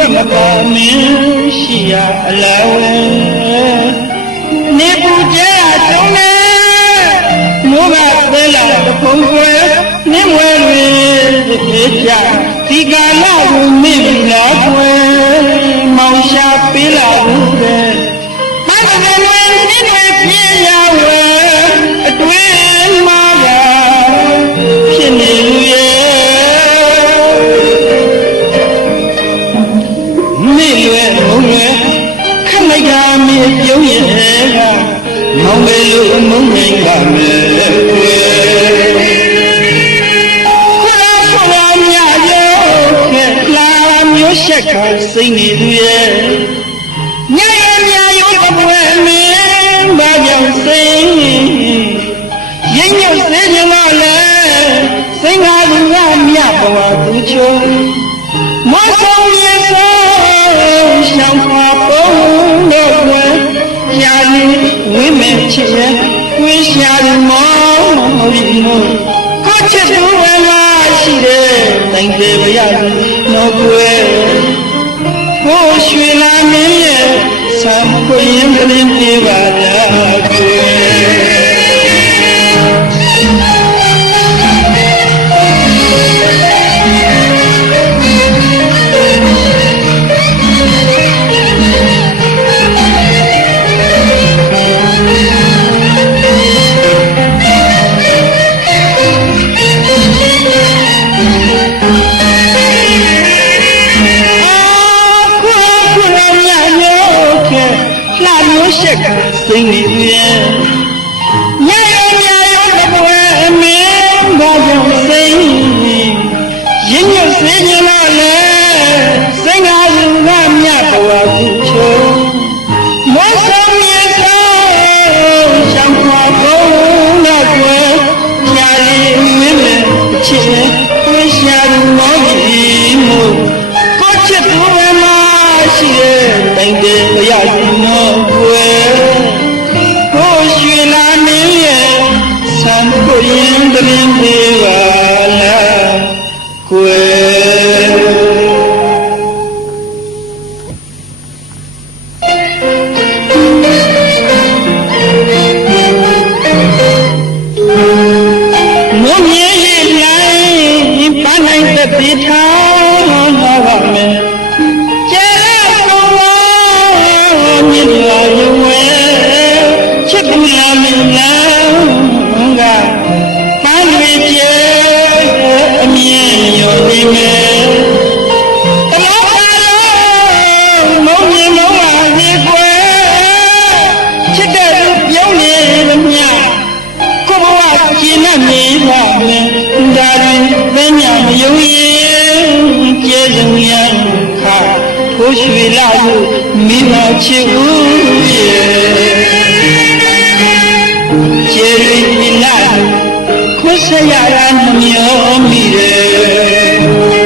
လက်မပါမင်းရှိရအလံနေပူကြဆုံးနေမိုးကသဲလာတဖုံွယ်နင်းဝဲတွင်သိကြဒီကာလကိုမင်းလောက်ွယ်မောင်ရှာပေးလာဘူးတဲ့မန္တလေးတွင်နင်းဝဲပြေးရဝဲ လိုက်တာမြေပြုံးရဲ့ကမောင်မေလို့မုံငိမ့်ကမယ်ကွယ်ခလာခလာမြရောခက်လာမျိုးရှက်ကစိတ်နေသူရဲ့ည ရှာလူမောပြီးမို့ကိုချစ်သူဝဲလာရှိတဲ့တိုင်တယ်ပြရစီတော့ကွယ်ကိုရွှေလာမင်းရဲ့ဆံခွေရင်ကလေးပြေပါ စိတ်နေသူရဲ့ညရောညရောတပွဲအမင်းဘာကြောင့်စိတ်ရင်းညွတ်စေချင်လား ကိုရင်တရင်သေး လာလို့မိမချစ်ဦးရဲ့ကျေရီမိလာခွဆရာရနှမျောမိတယ်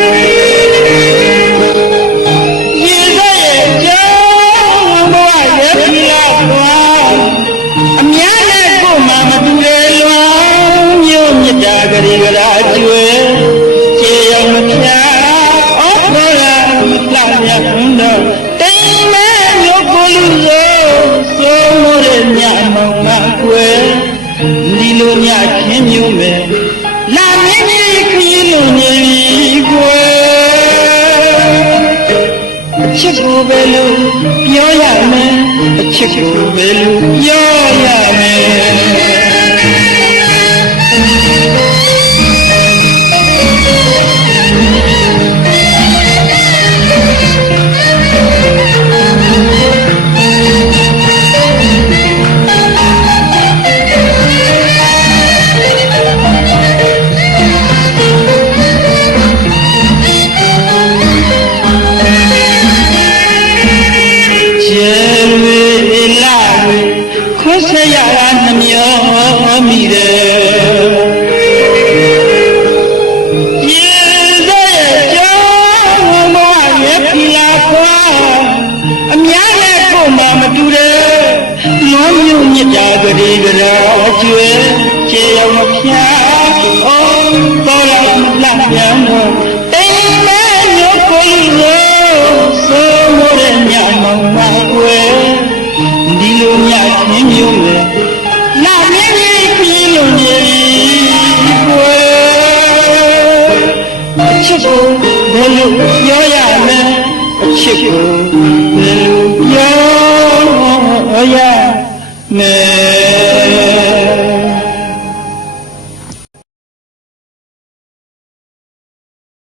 ချစ်ကိုပဲလို့ပြောရမယ်အချစ်ကိုပဲလို့ပြောရမယ်